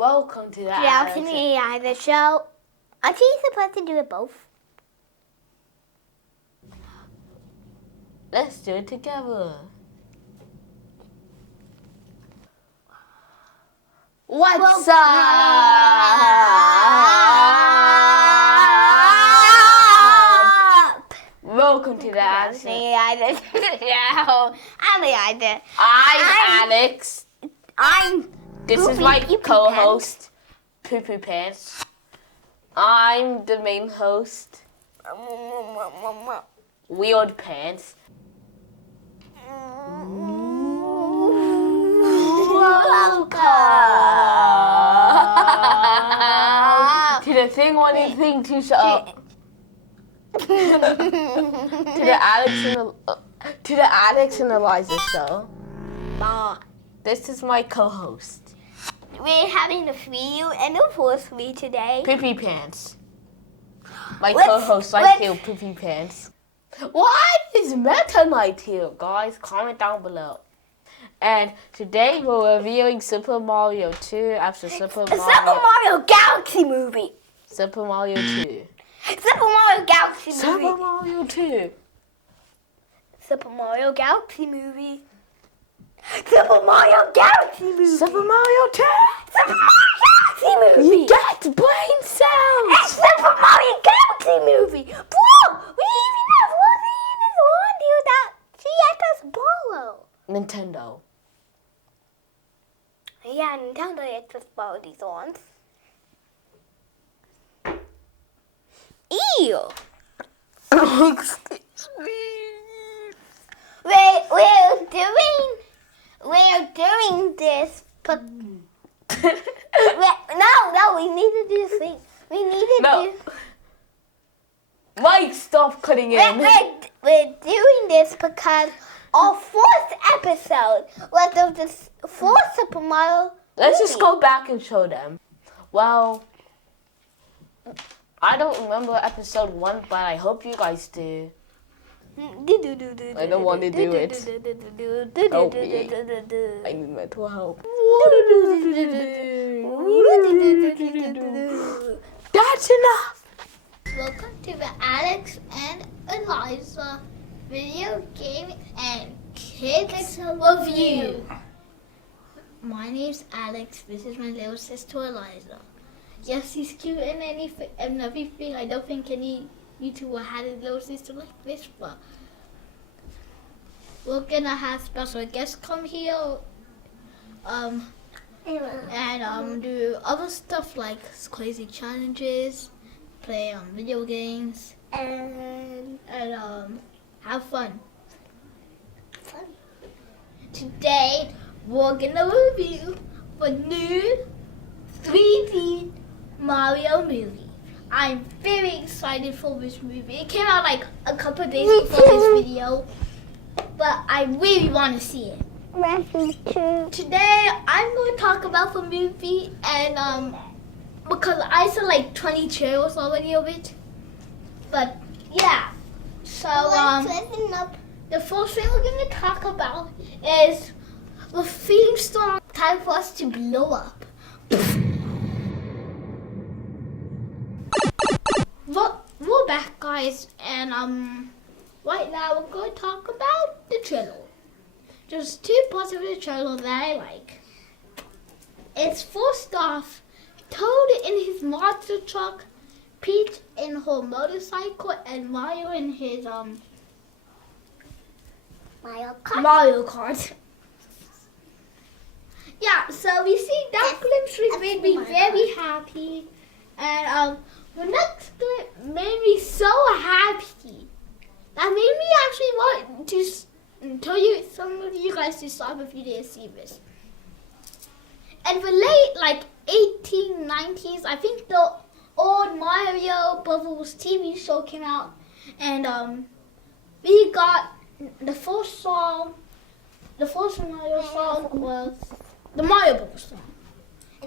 Welcome to the the show. Aren't you supposed to do it both? Let's do it together. What's up? Welcome to the Aliza show. I'm Aliza. I'm Alex. This is my Poopy co-host, Poopy Pants. I'm the main host, Weird Pants. To the thing wanting thing to shut up. To the Alex and Aliza show. This is my co-host. We're having the video and the fourth me today. Poopy Pants. My co-host right here, Poopy Pants. What is Meta Night here, guys? Comment down below. And today we're reviewing Super Mario 2 after Super Mario Galaxy movie. Super Mario 2. Super Mario Galaxy movie. Super Mario 2. Super Mario Galaxy movie. Super Mario Galaxy movie. Super Mario 2. Super Mario Galaxy movie. You get brain cells. It's Super Mario Galaxy movie. Bro, we even have Rosalina's one here that she let us borrow. Nintendo. Yeah, Nintendo lets us borrow these ones. Ew. Excuse me. We're doing this. No, we need to do this thing. We need to do. Mike, stop cutting in. We're doing this because our fourth episode was of the fourth Super Mario. Let's just go back and show them. Well, I don't remember episode 1, but I hope you guys do. I don't want to do it. Help me. I need mental help. That's enough. Welcome to the Alex and Aliza video game and kids review. My name's Alex. This is my little sister Aliza. Yes, she's cute and everything. I don't think any YouTuber had a little sister like this, but we're gonna have special guests come here, and do other stuff like crazy challenges, play video games, and have fun. Today we're gonna review the new 3D Mario movie. I'm very excited for this movie. It came out like a couple of days before this video, but I really want to see it. Today I'm going to talk about the movie, and because I saw like 20 trailers already of it. But yeah, so the first thing we're going to talk about is the theme song. Time for us to blow up. We're back, guys, and right now we're going to talk about the trailer. There's two parts of the trailer that I like. It's first off, Toad in his monster truck, Peach in her motorcycle, and Mario in his Mario Kart. Yeah, so we see that glimpse which made me very happy, and the next clip made me so happy. That made me actually want to tell you some of you guys to stop if you didn't see this. And the late 1890s, I think the old Mario Brothers TV show came out, and we got the first song. The first Mario song was the Mario Brothers song.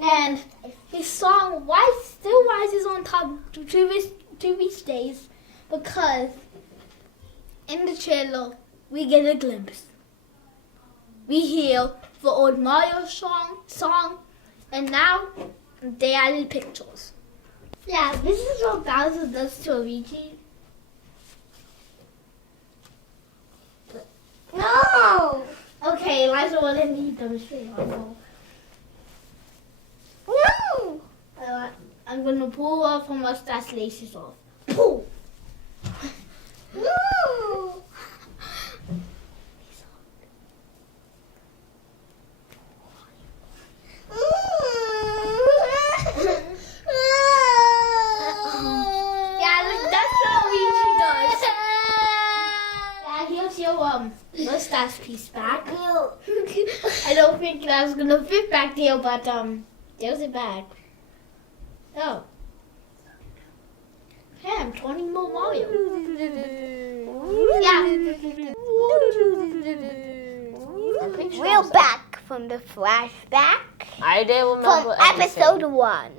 And his song still rises on top to these days because in the trailer we get a glimpse. We hear the old Mario song, and now they added pictures. Yeah, this is what Bowser does to Luigi. No! Okay, Eliza will let me demonstrate how. No! I'm gonna pull off her mustache laces off. Pull! No! Mustache piece back. I don't think that was gonna fit back there, but there's it back. Oh. Hey, I'm 20 more Mario. Yeah. We're back from the flashback. I didn't remember from episode 1,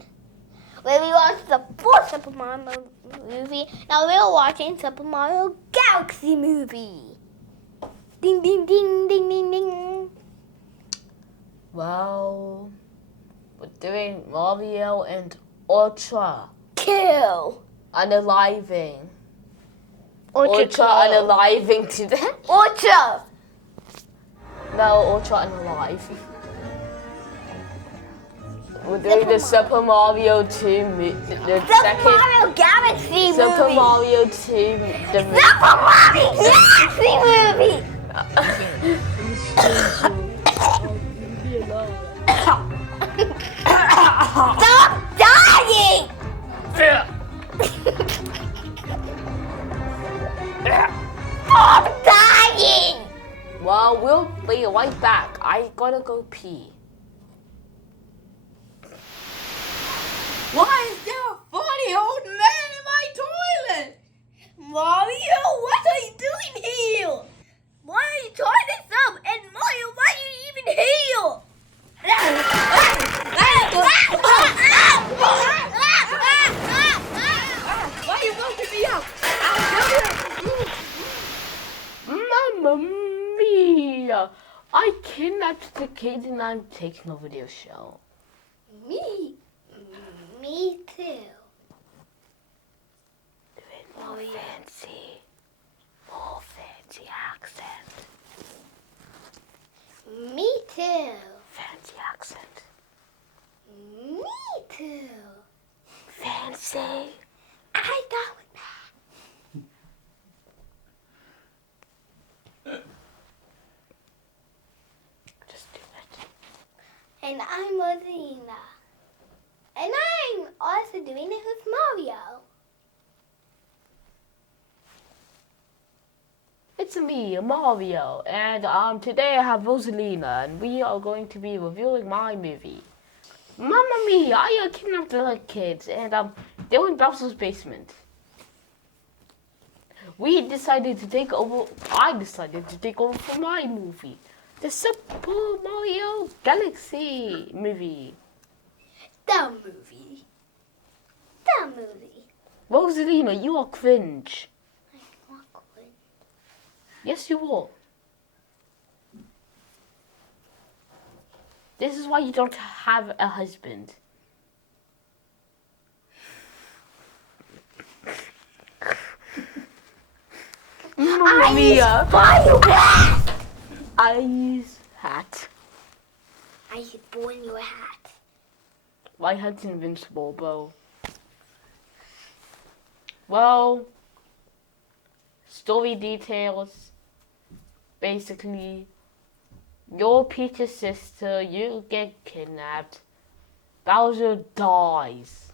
where we watched the fourth Super Mario movie. Now we're watching Super Mario Galaxy movie. Ding, ding, ding, ding, ding, ding. Well, we're doing Mario and UltraKll. Unaliving. Ultra unaliving today. Ultra. No, Ultra Unalive. We're doing the Super Mario 2 the second Mario Galaxy Super movie. Mario 2 the Super Mario Galaxy movie. Stop dying! Stop dying! Well, we'll be right back. I gotta go pee. Why is there a funny old man in my toilet? Mario, what are you doing here? Why are you trying this up? And Mario, why are you even here? Why are you voting me out? Mamma mia! I kidnapped the kid and I'm taking over their show. Me too. More fancy accent. Me too. Fancy accent. Me too. Fancy. I got that. Just do it. And I'm Rosalina. And I'm also doing it with Mario. It's me, Mario, and today I have Rosalina, and we are going to be reviewing my movie. Mamma mia! I kidnapped the kids, and they were in Bowser's basement. I decided to take over for my movie, the Super Mario Galaxy movie. The movie. Rosalina, you are cringe. I'm not good. Yes, you are. This is why you don't have a husband. Mamma mia! Eyes hat. I was born in your hat. My hat's invincible, bro. Well, story details. Basically, you're Peach's sister, you get kidnapped. Bowser dies,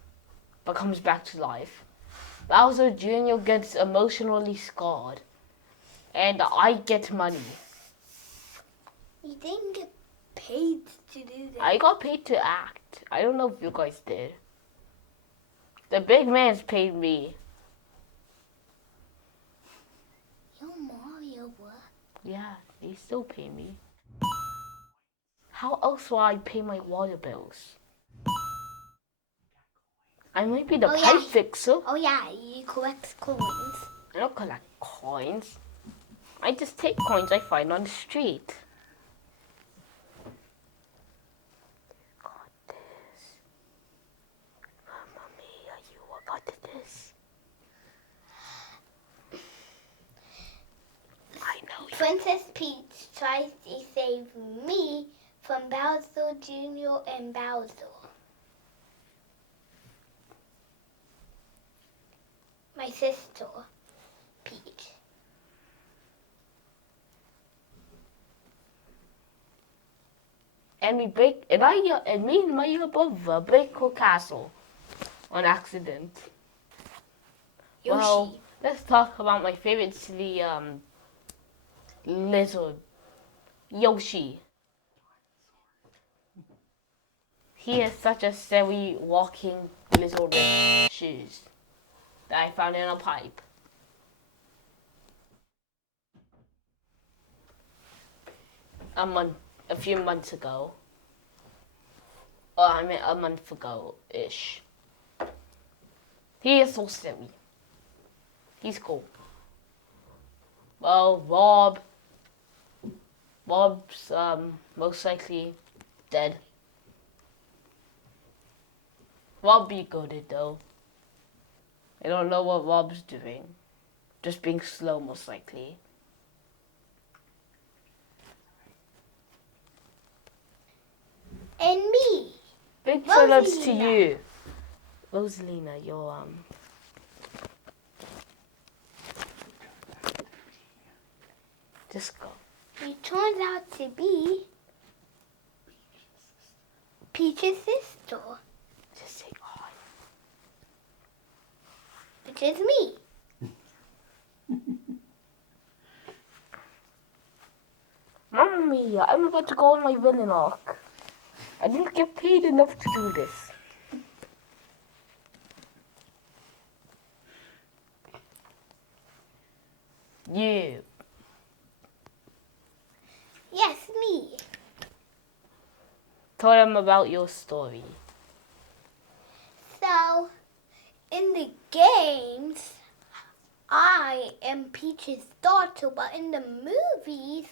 but comes back to life. Bowser Jr. gets emotionally scarred, and I get money. You didn't get paid to do that. I got paid to act. I don't know if you guys did. The big man's paid me. You're Mario, what? Yeah, they still pay me. How else will I pay my water bills? I might be the pipe fixer. Oh yeah, you collect coins. I don't collect coins. I just take coins I find on the street. Got this. Princess Peach tries to save me from Bowser Jr. and Bowser. My sister, Peach. And me and my younger brother break her castle on accident. Yoshi. Well, let's talk about my favorite silly lizard, Yoshi. He is such a silly walking lizard with shoes that I found in a pipe. A few months ago. Or I mean a month ago-ish. He is so silly. He's cool. Well, Bob's most likely dead. Rob be goaded though. I don't know what Rob's doing. Just being slow most likely. And me. Big shoutouts to you. Rosalina, you're just go. He turns out to be Peach's sister, Just say hi. which is me. Mamma mia, I'm about to go on my villain arc. I didn't get paid enough to do this. You. Yes, me. Tell them about your story. So, in the games, I am Peach's daughter, but in the movies,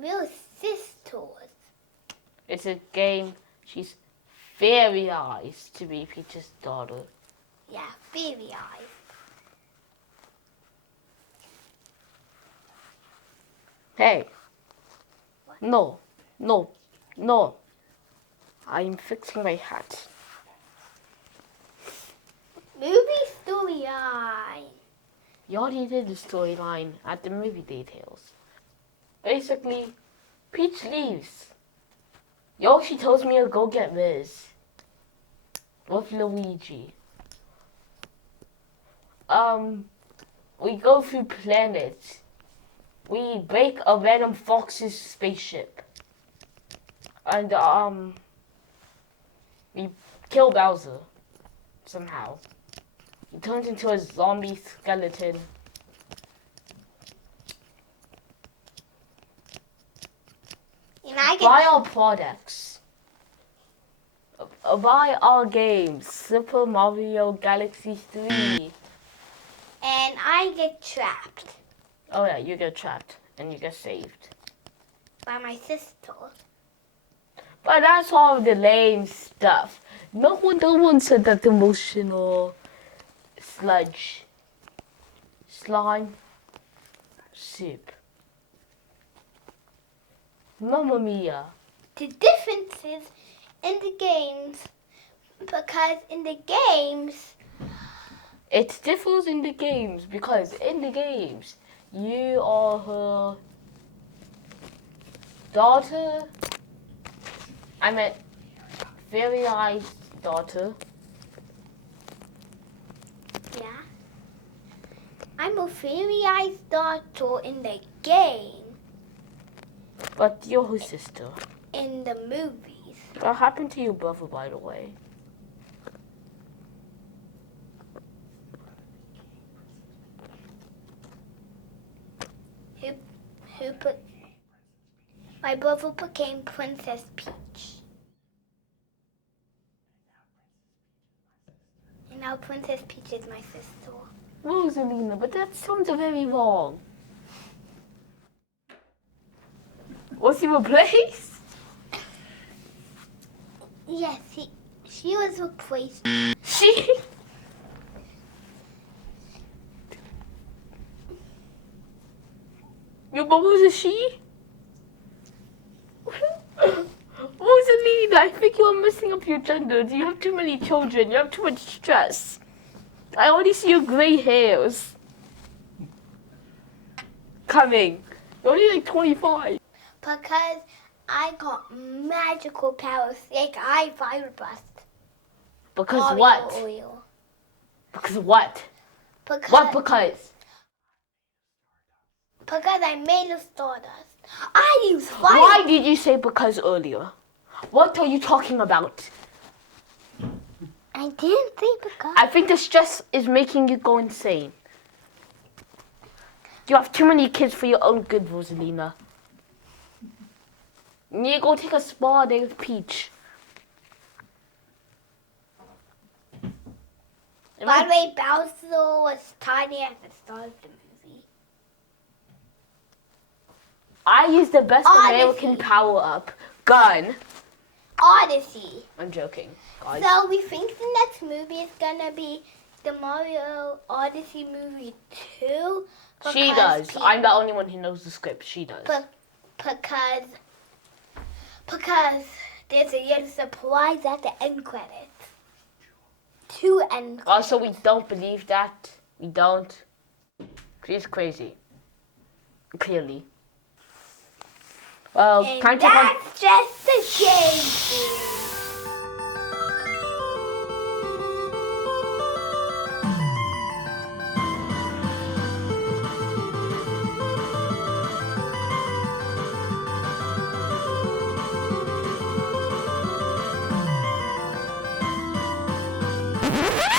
we're sisters. It's a game. She's very eyes to be Peach's daughter. Yeah, baby eyes. Hey. No. I'm fixing my hat. Movie storyline. You already did the storyline at the movie details. Basically, Peach leaves. Yoshi tells me to go get Riz with Luigi. We go through planets. We break a random fox's spaceship. And, we kill Bowser. Somehow. He turns into a zombie skeleton. And I Buy our products. Buy our games. Super Mario Galaxy 3. And I get trapped Oh yeah, you get trapped and you get saved. by my sister. But that's all the lame stuff. No one said that emotional sludge, slime, soup. Mamma mia. The differences in the games, because in the games, It differs in the games because in the games you are her daughter. I meant very eyes daughter. yeah, I'm a fairy-eyes daughter in the game, But you're her sister. in the movies. What happened to your brother, by the way? Who put my brother became Princess Peach. And now Princess Peach is my sister. Rosalina, but that sounds very wrong. Was he replaced? Yes, she was replaced. She. Your mom was a she? Rosalina, I think you're messing up your gender. You have too many children. You have too much stress. I only see your grey hairs. Coming. You're only like 25. Because I got magical powers like I fire bust. Because Mario what? Oil. Because what? Because, What because? Because I made a stardust. I use fire. Why did you say because earlier? What are you talking about? I didn't say because. I think the stress is making you go insane. You have too many kids for your own good, Rosalina. You need to go take a spa day with Peach. By the way, Bowser was tiny at the start of the movie. I use the best Odyssey. American power-up gun. Odyssey. I'm joking, guys. So we think the next movie is gonna be the Mario Odyssey movie 2. She does. I'm the only one who knows the script. She does. Because there's a little surprise at the end credits. 2 end credits. Also, we don't believe that. We don't. She's crazy. Clearly. Well, And time to that's just the game.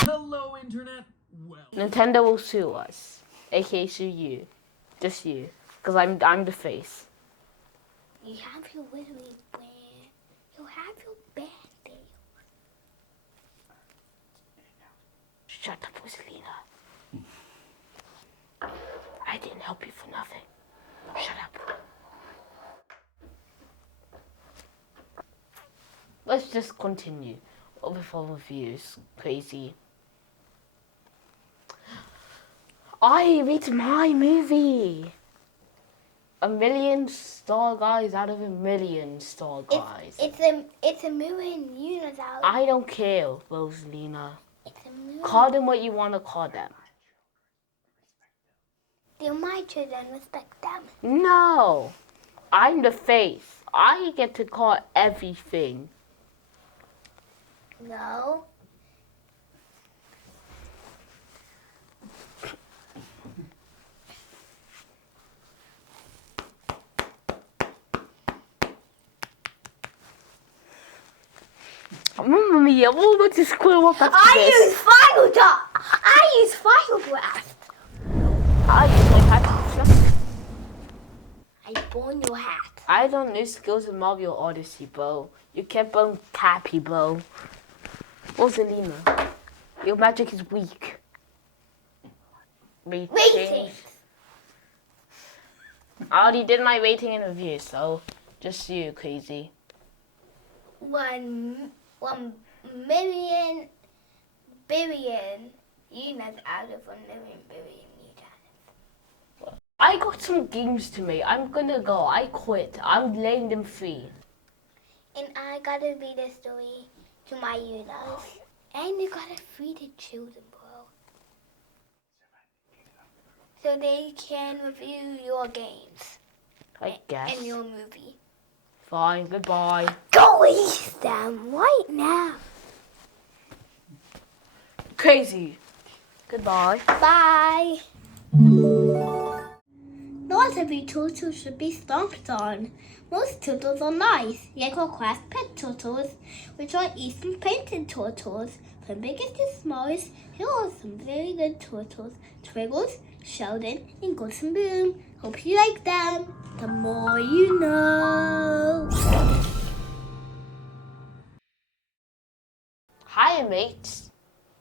Hello, Internet. Well, Nintendo will sue us. AKA sue you. Just you. Because I'm the face. You have your withery brand. You have your band. Shut up, Rosalina. I didn't help you for nothing. Shut up. Let's just continue with our reviews. Crazy. I rate my movie. 1,000,000 star guys out of 1,000,000 star guys. It's a million units out. I don't care, Rosalina. It's a million. Call them what you want to call them. They're my children. Respect them. No, I'm the face. I get to call everything. No. Mamma mia, what about to square up after I this? use fire dot. I use fire blast. I use my hat. I burn your hat. I don't use skills in Mario Odyssey, bro. You kept on Cappy, bro. Rosalina, your magic is weak. Rating. I already did my rating and review, so just you, crazy. 1 million billion units out of 1 million billion units. I got some games to make. I'm gonna go. I quit. I'm letting them free. And I gotta read a story to my units. And you gotta feed the children, bro. So they can review your games I guess. and your movie. Fine, goodbye. Go eat them right now. Crazy. Goodbye. Bye. Not every turtle should be stomped on. Most turtles are nice, like our class pet turtles, which are Eastern painted turtles. From biggest to smallest, here are some very good turtles. Twiggles, Sheldon, and Goose and Boom. Hope you like them. The more you know. Hi, mates.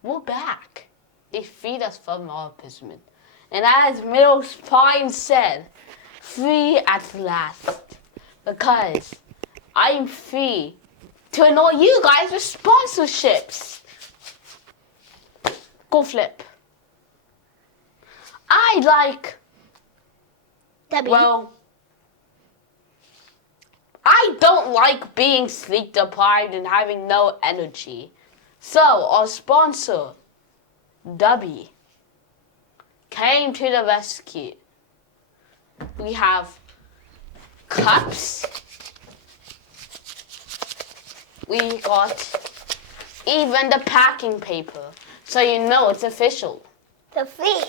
We're back. They freed us from our imprisonment. And as Middle Spine said, free at last. Because I'm free to annoy you guys with sponsorships. Go flip. I like The Dubby. Well, I don't like being sleep deprived and having no energy. So, our sponsor, Dubby, came to the rescue. We have cups. We got even the packing paper. So you know it's official. The free.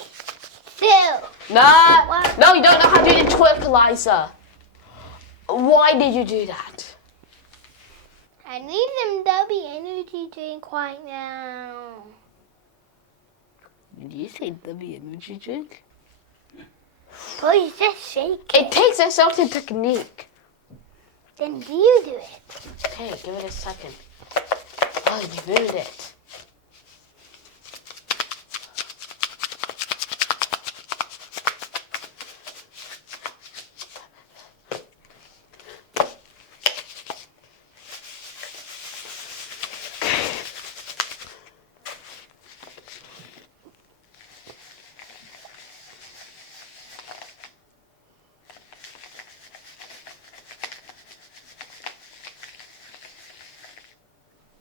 No, you don't know how to do the twerk, Aliza. Why did you do that? I need some Dubby energy drink right now. Did you say Dubby energy drink? Please just shake it. It takes a certain technique. Then you do it. Okay, give it a second. Oh, you ruined it.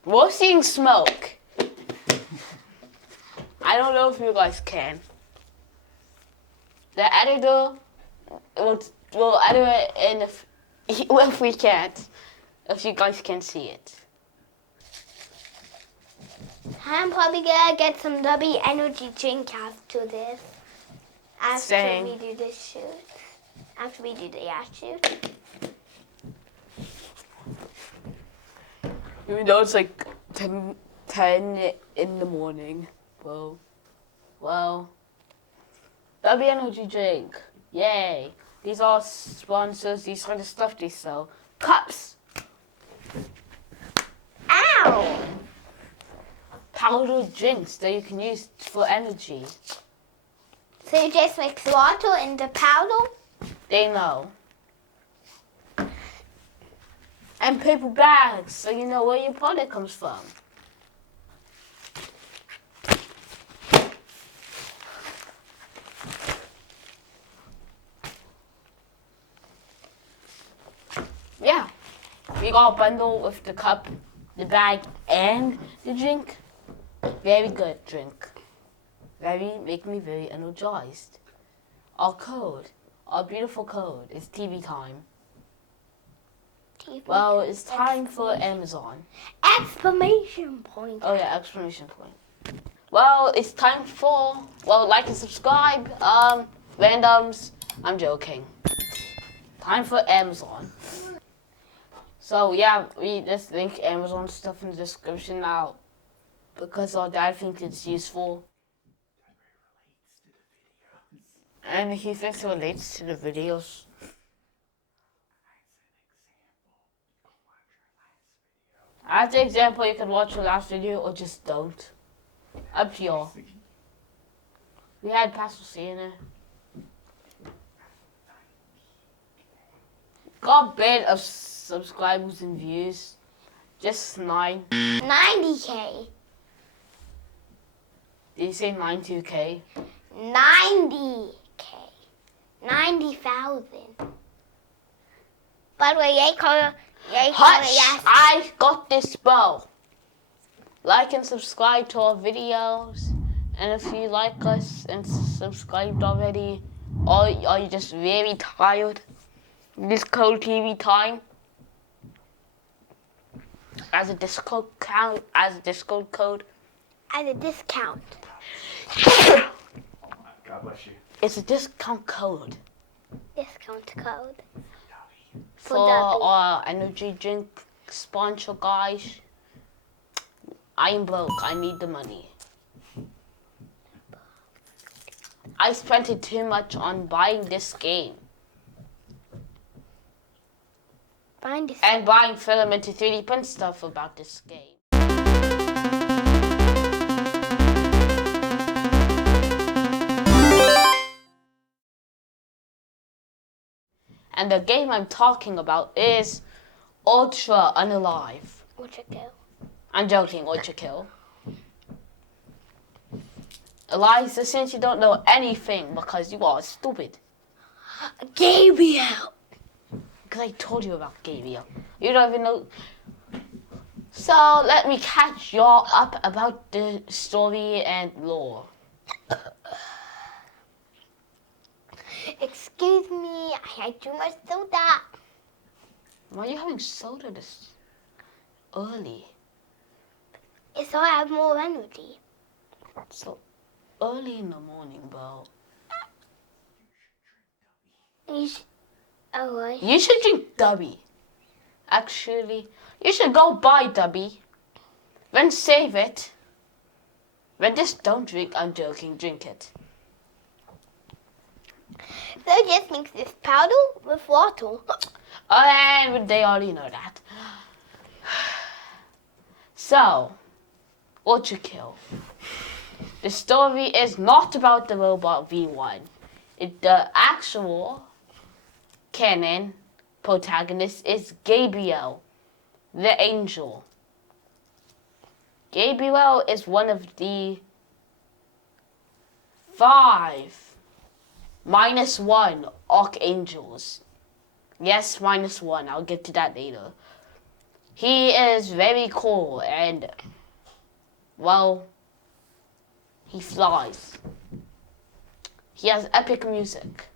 We're seeing smoke. I don't know if you guys can. The editor will edit it in if we can't. If you guys can see it. I'm probably gonna get some Dubby energy drink after this. After Same. we do this shoot. After we do the shoot. Even though it's like 10 in the morning. Well. That'll be energy drink. Yay. These are sponsors. These are the stuff they sell. Cups. Ow! Powdered drinks that you can use for energy. So you just mix water into powder? They know. And paper bags, so you know where your product comes from. Yeah, we got a bundle with the cup, the bag, and the drink. Very good drink. Make me very energized. Our beautiful code is TV time. Well, it's time for Amazon. Exclamation point. Oh yeah, exclamation point. Well, it's time for, like and subscribe. Randoms. I'm joking. Time for Amazon. So yeah, we just link Amazon stuff in the description now because our dad thinks it's useful. And he thinks it relates to the videos. As an example, you can watch the last video or just don't. Up to y'all. We had Pastor Cee in it. Got a bit of subscribers and views. Just 9. 90K. Did you say 92K? 90K. 90,000. By the way, Hush! I got this bow. Like and subscribe to our videos. And if you like us and subscribed already, or are you just very tired? This code TV time. As a Discord code. As a discount. God bless you. It's a discount code. Discount code. For our energy drink sponsor, guys. I'm broke. I need the money. I spent it too much on buying this game. And buying filament to 3D print stuff about this game. And the game I'm talking about is Ultra Unalive. UltraKll. I'm joking, UltraKll. Aliza, since you don't know anything because you are stupid, Gabriel. Because I told you about Gabriel. You don't even know. So let me catch y'all up about the story and lore. Excuse me, I had too much soda. Why are you having soda this early? It's so I have more energy. So early in the morning, bro. Alright. You should drink Dubby. Actually, you should go buy Dubby. Then save it. Then just don't drink. I'm joking. Drink it. So just mix this powder with water. And they already know that. So, UltraKll. The story is not about the robot V1. The actual canon protagonist is Gabriel, the angel. Gabriel is one of the 5 -1 archangels. Yes, -1. I'll get to that later. He is very cool and, well, he flies. He has epic music.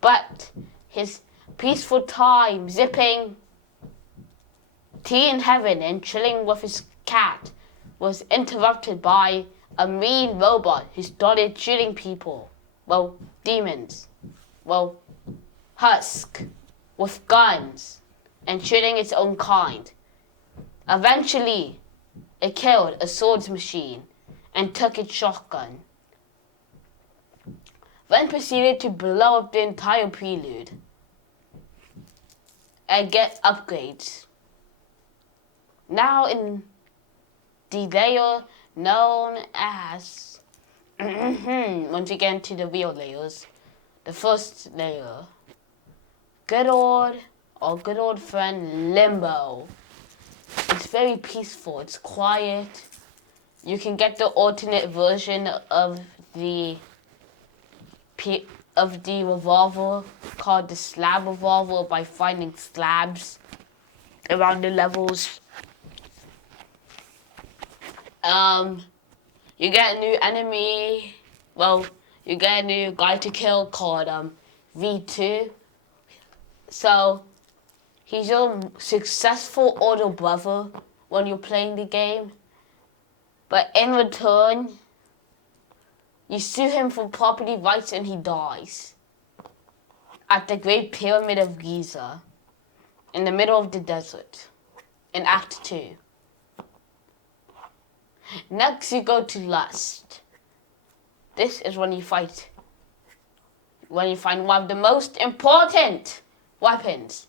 But his peaceful time zipping tea in heaven and chilling with his cat was interrupted by a mean robot who started shooting people. Well, demons. Well, husk with guns and shooting its own kind. Eventually, it killed a swords machine and took its shotgun. Then proceeded to blow up the entire prelude and get upgrades. Now in the layer known as, once we get into the real layers, the first layer, good old friend Limbo. It's very peaceful, it's quiet. You can get the alternate version of the revolver called the slab revolver by finding slabs around the levels. You get a new enemy. Well, you get a new guy to kill called V2. So he's your successful older brother when you're playing the game. But in return, you sue him for property rights and he dies at the Great Pyramid of Giza in the middle of the desert in Act 2. Next you go to Lust. This is when you find one of the most important weapons.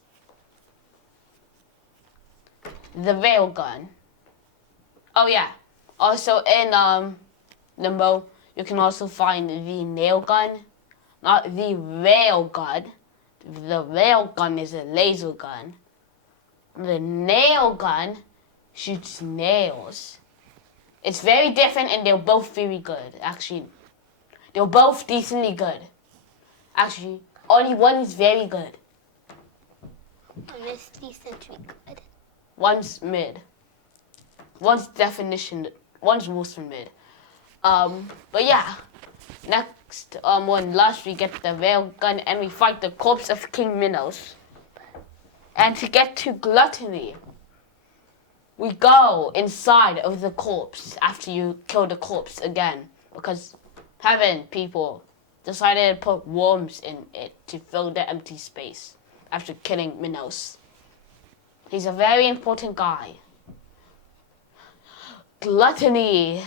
The railgun. Oh yeah. Also in Limbo, you can also find the nail gun. Not the rail gun. The rail gun is a laser gun. The nail gun shoots nails. It's very different and they're both very good. Actually, they're both decently good. Actually, only one is very good. And it's decently good. One's mid. One's worse than mid. But yeah. Next, on Lush, we get the rail gun and we fight the corpse of King Minos. And to get to Gluttony, we go inside of the corpse after you kill the corpse again. Because heaven people decided to put worms in it to fill the empty space after killing Minos. He's a very important guy. Gluttony.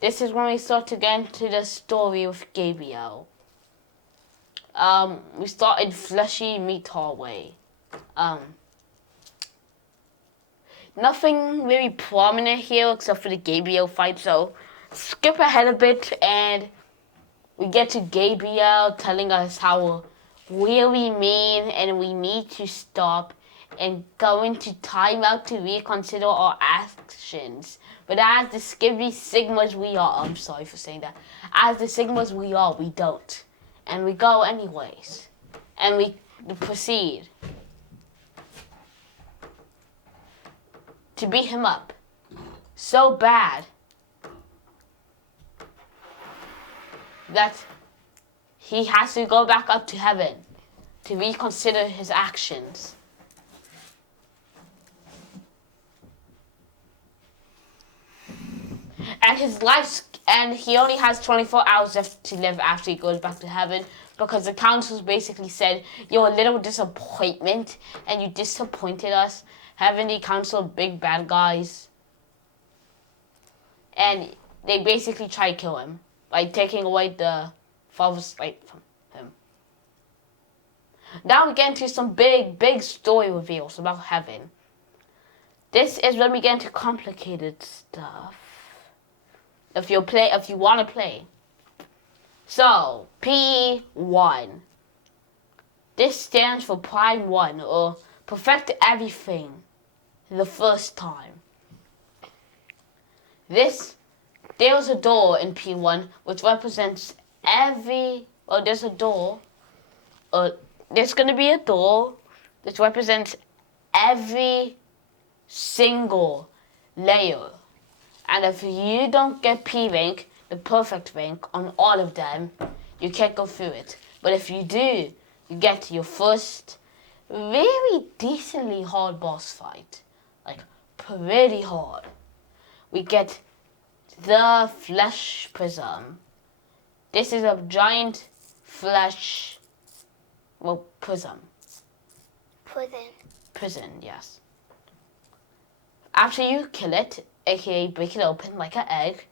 This is when we start to get into the story with Gabriel. We start in Fleshy meet hallway. Nothing really prominent here except for the Gabriel fight, so skip ahead a bit and we get to Gabriel telling us how really mean and we need to stop and go into timeout to reconsider our actions. But as the skibby Sigmas we are, I'm sorry for saying that, as the Sigmas we are, we don't. And we go anyways. and we proceed to beat him up so bad that he has to go back up to heaven to reconsider his actions. And he only has 24 hours left to live after he goes back to heaven, because the councils basically said, you're a little disappointment and you disappointed us. Heavenly Council, big bad guys. And they basically try to kill him by taking away the Father's light from him. Now we get into some big story reveals about heaven. This is when we get into complicated stuff. If you want to play. So, P1. This stands for Prime 1, or perfect everything the first time. There's a door in P1 which represents there's a door. There's going to be a door that represents every single layer. And if you don't get P rank, the perfect rank, on all of them, you can't go through it. But if you do, you get your first very decently hard boss fight. Like, pretty hard. We get the Flesh Prism. This is a giant flesh, prism. Prison, yes. After you kill it, aka break it open like an egg,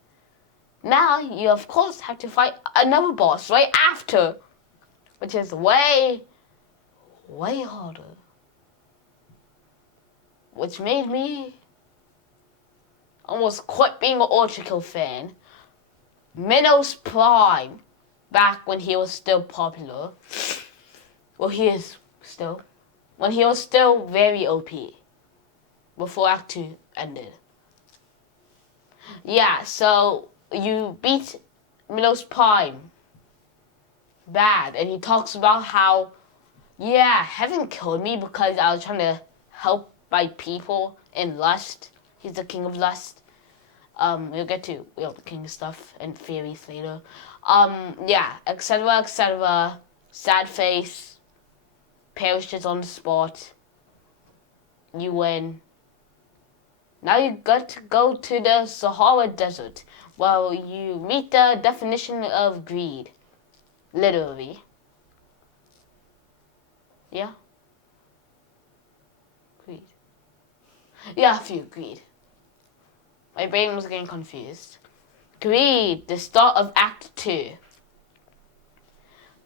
now you of course have to fight another boss right after, which is way harder. Which made me almost quit being an UltraKll fan. Minnow's Prime, back when he was still popular. Well, he is still. When he was still very OP. Before Act 2 ended. Yeah, so you beat Minnow's Prime. Bad. And he talks about how, heaven killed me because I was trying to help my people in lust. He's the king of lust. We'll get to the king stuff and theories later. Etc. Sad face. Perishes on the spot. You win. Now you got to go to the Sahara Desert. Well, you meet the definition of greed. Literally. Yeah? Greed. Yeah, I feel greed. My brain was getting confused. Greed, the start of Act 2.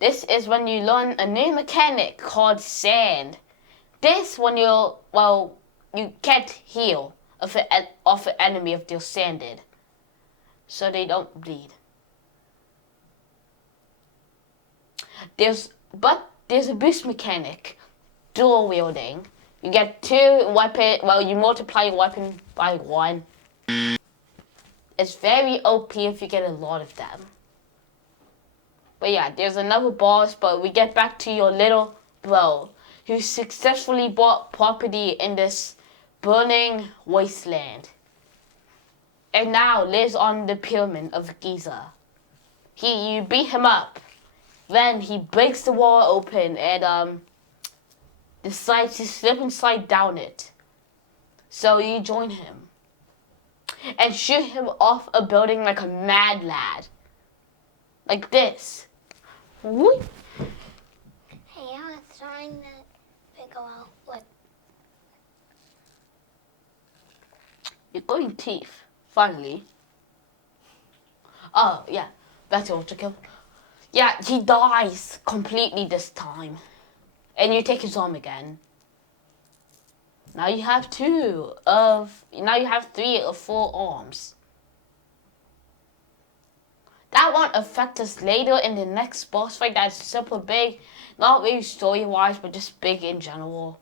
This is when you learn a new mechanic called sand. This when you can't heal off an enemy if they're sanded. So they don't bleed. There's a boost mechanic. Dual wielding. You get 2 weapon, you multiply your weapon by 1. It's very OP if you get a lot of them. But yeah, there's another boss, but we get back to your little bro who successfully bought property in this burning wasteland. And now lives on the pyramid of Giza. You beat him up. Then he breaks the wall open and decides to slip and slide down it. So you join him. And shoot him off a building like a mad lad. Like this. Whoop. Hey, I was trying to figure out what... You're going teeth. Finally. Oh, yeah. That's UltraKll. Yeah, he dies completely this time. And you take his arm again. Now you have 3 of 4 arms. That won't affect us later in the next boss fight that's super big. Not really story-wise, but just big in general.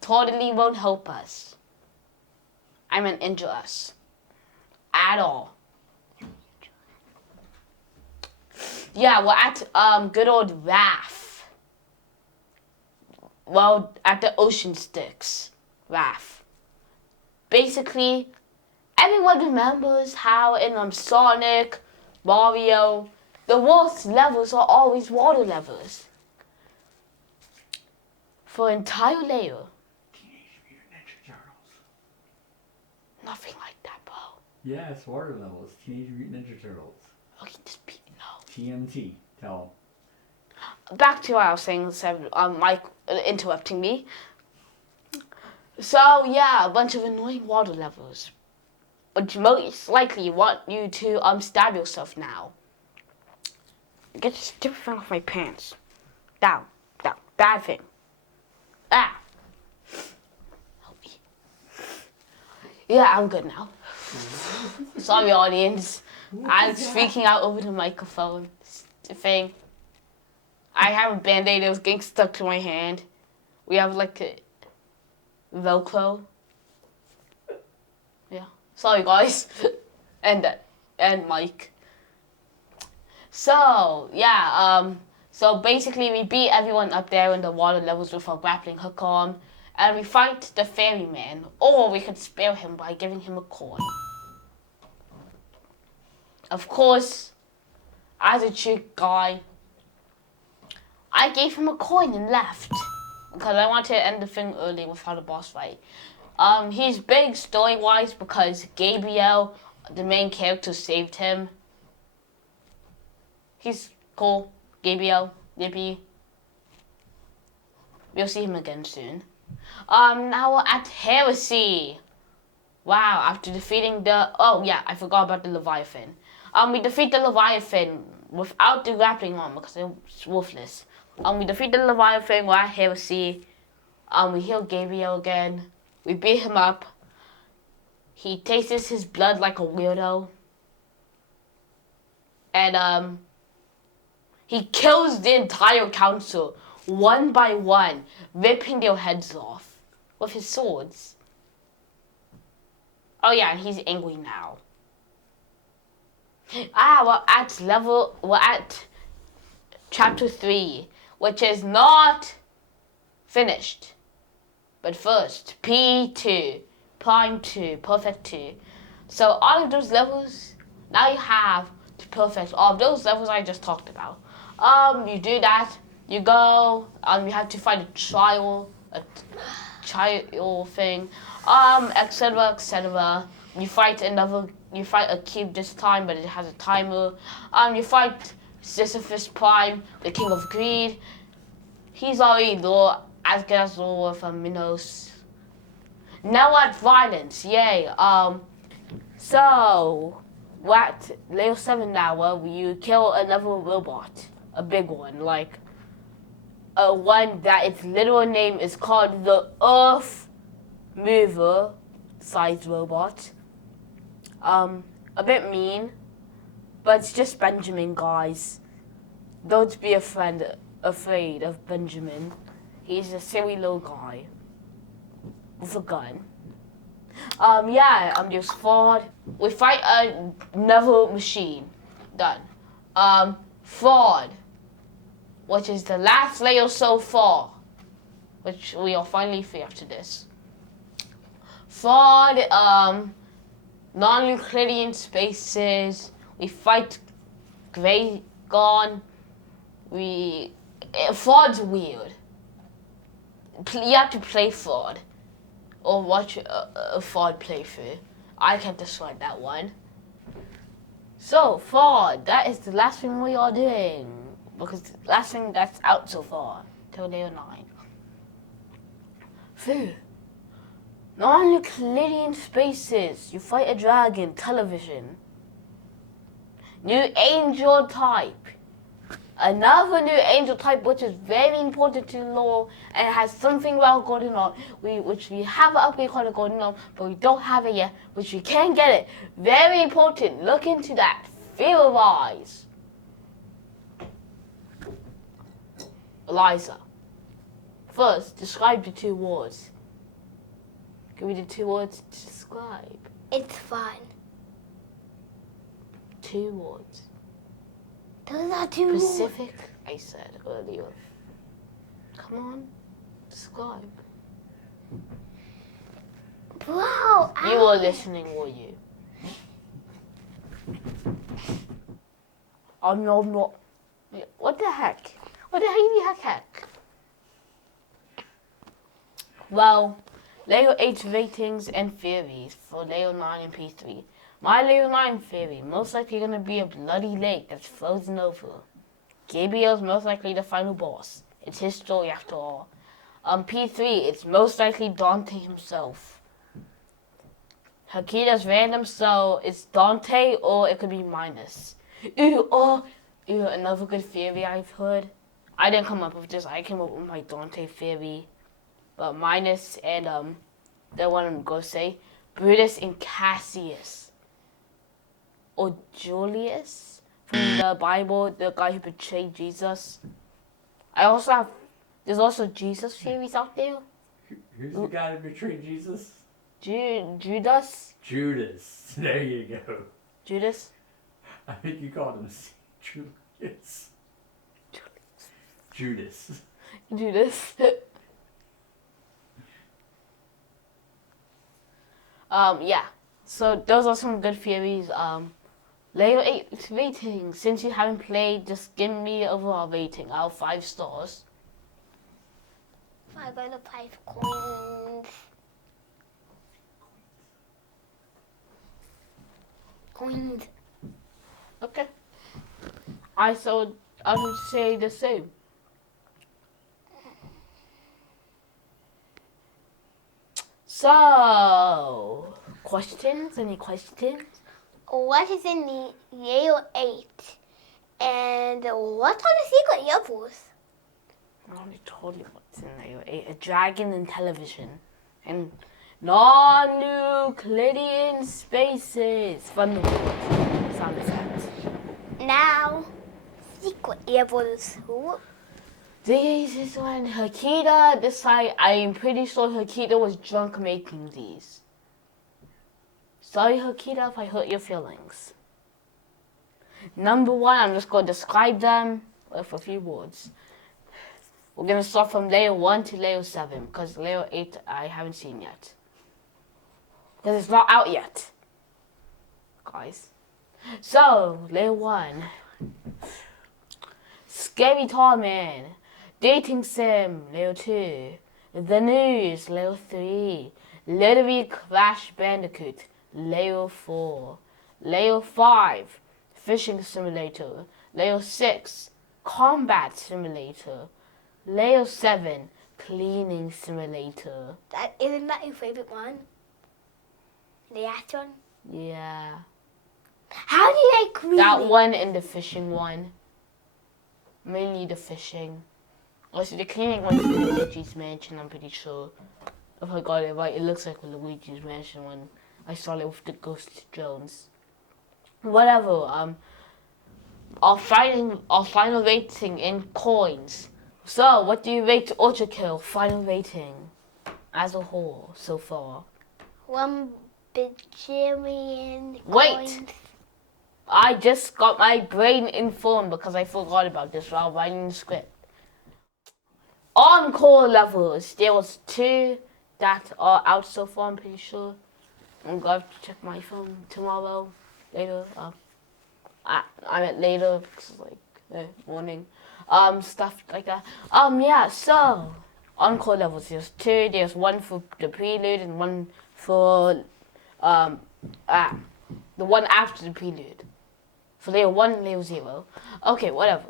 Totally won't help us. Injure us. At all. Yeah, we're at good old Wrath. well, at the Ocean Sticks raft. Basically, everyone remembers how in Sonic, Mario, the worst levels are always water levels. For an entire layer. Teenage Mutant Ninja Turtles. Nothing like that, bro. Yeah, it's water levels. Teenage Mutant Ninja Turtles. Okay, just no. TMT. Tell Back to what I was saying, Mike interrupting me. So, yeah, a bunch of annoying water levels. But most likely want you to stab yourself now. Get this stupid thing off my pants. Down. Bad thing. Ah. Help me. Yeah, I'm good now. Sorry, audience. I'm speaking out over the microphone thing. I have a band-aid that was getting stuck to my hand. We have like a Velcro. Yeah. Sorry, guys. and Mike. So, yeah, so basically we beat everyone up there in the water levels with a grappling hook on, and we fight the ferryman, or we could spare him by giving him a coin. Of course, as a trick guy, I gave him a coin and left, because I wanted to end the thing early without a boss fight. He's big story-wise because Gabriel, the main character, saved him. He's cool. Gabriel, Yippee. We'll see him again soon. Now we're at Heresy. Wow, after defeating the... Oh, yeah, I forgot about the Leviathan. We defeat the Leviathan without the grappling armor because it's worthless. We defeat the Leviathan, we're at Heresy. We heal Gabriel again. We beat him up. He tastes his blood like a weirdo. And, he kills the entire council, one by one, ripping their heads off with his swords. Oh yeah, and he's angry now. We're at chapter 3, which is not finished. But first, P2, Prime 2, Perfect 2. So all of those levels, now you have to perfect all of those levels I just talked about. You do that, you go, you have to fight a trial thing, etc., etc. You fight a cube this time, but it has a timer. You fight Sisyphus Prime, the King of Greed. He's already low, as good as low with Minos. Now at violence, yay. So, we're at level 7 now, where you kill another robot. A big one, like one that its literal name is called the Earth Mover sized robot. A bit mean, but it's just Benjamin, guys. Don't be afraid of Benjamin. He's a silly little guy with a gun. There's Ford. We fight another machine. Done. Ford, which is the last layer so far, which we are finally free after this. Ford, non-Euclidean spaces. We fight Graygon. Ford's weird. You have to play Ford, or watch a Ford playthrough. I can't describe that one. So, Ford, that is the last thing we are doing. Because the last thing that's out so far, till layer 9. Food. Non-Euclidean spaces. You fight a dragon. Television. New angel type. Another new angel type, which is very important to the lore and has something well going on. Which we have an upgrade card going on, but we don't have it yet, which we can get it. Very important. Look into that. Fear of eyes. Aliza. First, describe the 2 words. Give me the 2 words to describe. It's fun. 2 words. Those are 2 words. Pacific, I said earlier. Come on. Describe. Wow. You were listening, were you? No. What the heck? What the heck? Well, Lego 8's ratings and theories for Lego 9 and P3. My Lego 9 theory, most likely gonna be a bloody lake that's frozen over. Gabriel's most likely the final boss. It's his story after all. P3, it's most likely Dante himself. Hakita's random, so it's Dante or it could be Minus. Another good theory I've heard. I didn't come up with this, I came up with my Dante theory. But Minus and the one I'm gonna say, Brutus and Cassius. Or Julius from the Bible, the guy who betrayed Jesus. There's also Jesus theories out there. Who's the guy that betrayed Jesus? Judas. Judas. There you go. Judas. I think you called him Julius. Judas. Judas. Yeah. So those are some good theories. Lego 8 rating. Since you haven't played, just give me the overall rating out of 5 stars. 5 out of 5 coins. Coins. Okay. I would say the same. So, questions? Any questions? What is in the Lego 8? And what are the secret levels? I already told you what's in Lego 8. A dragon and television. And non-Euclidean spaces. Thunderbolt. Sound effects. Now, secret levels. This is when Hakita decided, I'm pretty sure Hakita was drunk making these. Sorry Hakita if I hurt your feelings. Number 1, I'm just going to describe them with a few words. We're going to start from layer 1 to layer 7, because layer 8 I haven't seen yet. Because it's not out yet, guys. So, layer 1. Scary Tall Man. Dating Sim, layer 2. The News, layer 3. Literary Crash Bandicoot, layer 4. Layer 5. Fishing Simulator. Layer 6. Combat Simulator. Layer 7. Cleaning Simulator. Isn't that your favorite one? The last one? Yeah. How do you like cleaning? That one and the fishing one. Mainly the fishing. Also, the cleaning one is Luigi's Mansion, I'm pretty sure. If I got it right, it looks like a Luigi's Mansion one. I saw it with the Ghost drones. Whatever, our final rating in coins. So, what do you rate UltraKll final rating as a whole so far? 1 bajillion Wait! coins. I just got my brain informed because I forgot about this while writing the script. Encore levels. There was 2 that are out so far, I'm pretty sure. I'm going to check my phone tomorrow, later. I meant later, because it's like morning. Stuff like that. Yeah, so encore levels. There's 2. There's 1 for the prelude and 1 for the one after the prelude. So layer 1 and layer 0. Okay, whatever.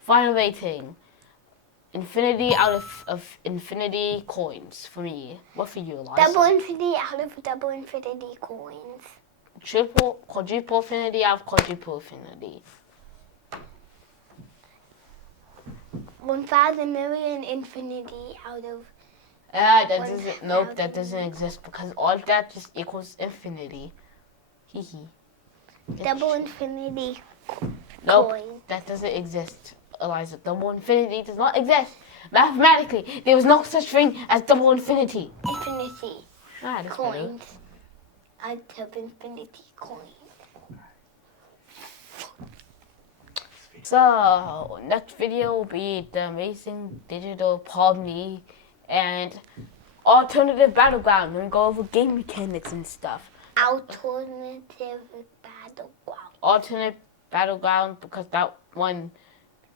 Final rating. Infinity out of infinity coins for me. What for you, Aliza? Double infinity out of double infinity coins. Quadruple infinity out of quadruple infinity. 1,000 million infinity out of... that doesn't exist because all that just equals infinity. Hee. Double infinity Nope, coin. that doesn't exist, Aliza. Double infinity does not exist. Mathematically, there is no such thing as double infinity. Infinity That's coins. Out of infinity coins. So, next video will be the Amazing Digital Pomni and Alternative Battleground. We're going to go over game mechanics and stuff. Alternative Battleground. Alternate Battleground, because that one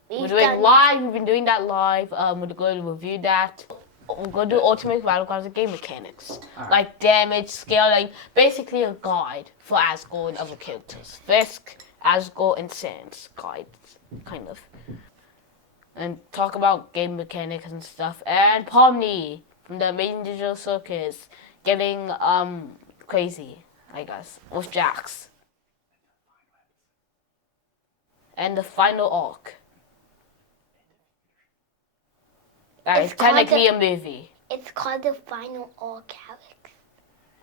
we're We've doing done- live. We've been doing that live. We're going to review that. We're going to do Ultimate Battlegrounds and game mechanics. Like damage, scaling, basically a guide for Asgore and other characters. Fisk, Asgore, and Sans guides, kind of. And talk about game mechanics and stuff. And Pomni from the Amazing Digital Circus getting crazy, I guess, with Jax. And the final arc. That is It's called technically a movie. It's called the final arc, Alex.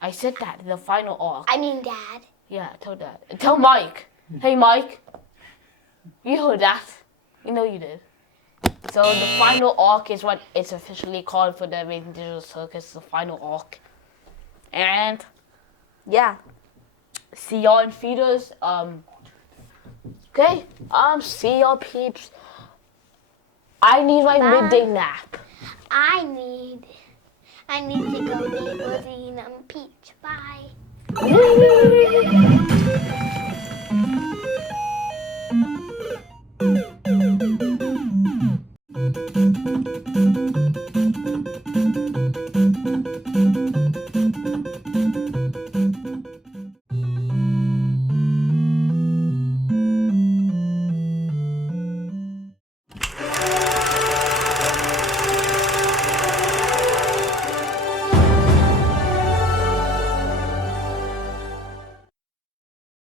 I said that, the final arc. I mean, Dad. Yeah, tell that. Tell Mike. Hey, Mike. You heard that. You know you did. So the final arc is what it's officially called for the Amazing Digital Circus, the final arc. And, yeah. See y'all in theaters. Okay. See y'all, peeps. I need my midday nap. I need to go meet Rosalina and Peach. Bye.